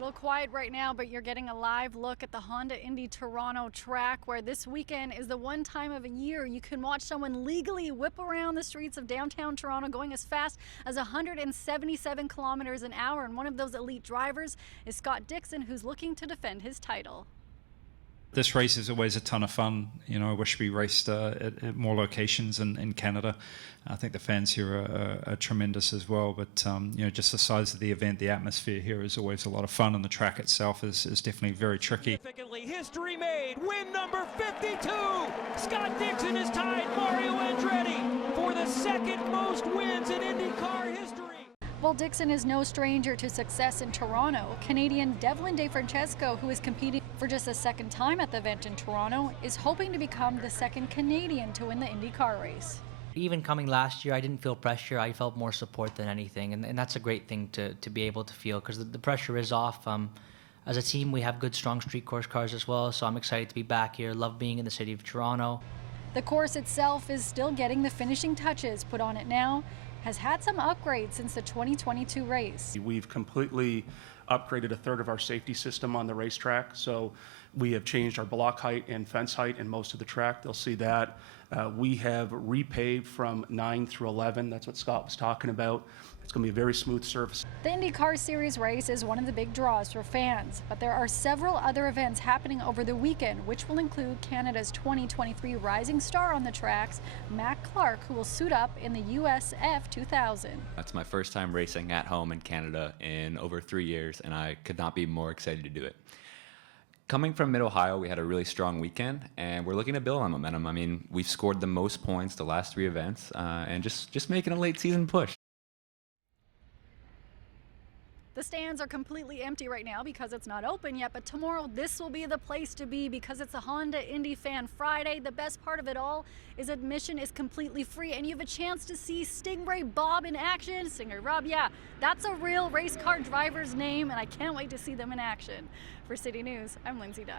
little quiet right now, but you're getting a live look at the Honda Indy Toronto track, where this weekend is the one time of a year you can watch someone legally whip around the streets of downtown Toronto going as fast as 177 kilometers an hour. And one of those elite drivers is Scott Dixon, who's looking to defend his title. This race is always a ton of fun. You know, I wish we raced at more locations in Canada. I think the fans here are tremendous as well. But, you know, just the size of the event, the atmosphere here is always a lot of fun, and the track itself is definitely very tricky. Significantly history made. Win number 52. Scott Dixon has tied Mario Andretti for the second most wins in IndyCar history. Well, Dixon is no stranger to success in Toronto. Canadian DeFrancesco, who is competing for just the second time at the event in Toronto, is hoping to become the second Canadian to win the IndyCar race. Even coming last year, I didn't feel pressure. I felt more support than anything, and that's a great thing to be able to feel, because the pressure is off. As a team, we have good, strong street course cars as well, so I'm excited to be back here. Love being in the city of Toronto. The course itself is still getting the finishing touches put on it now. Has had some upgrades since the 2022 race. We've completely upgraded a third of our safety system on the racetrack. So we have changed our block height and fence height in most of the track. They'll see that. We have repaved from 9 through 11. That's what Scott was talking about. It's going to be a very smooth surface. The IndyCar Series race is one of the big draws for fans, but there are several other events happening over the weekend, which will include Canada's 2023 rising star on the tracks, Matt Clark, who will suit up in the USF 2000. That's my first time racing at home in Canada in over 3 years, and I could not be more excited to do it. Coming from Mid-Ohio, we had a really strong weekend, and we're looking to build on momentum. I mean, we've scored the most points the last 3 events, and just making a late season push. The stands are completely empty right now because it's not open yet, but tomorrow this will be the place to be because it's a Honda Indy Fan Friday. The best part of it all is admission is completely free, and you have a chance to see Stingray Bob in action. Stingray Rob, yeah, that's a real race car driver's name, and I can't wait to see them in action. For City News, I'm Lindsay Dunn.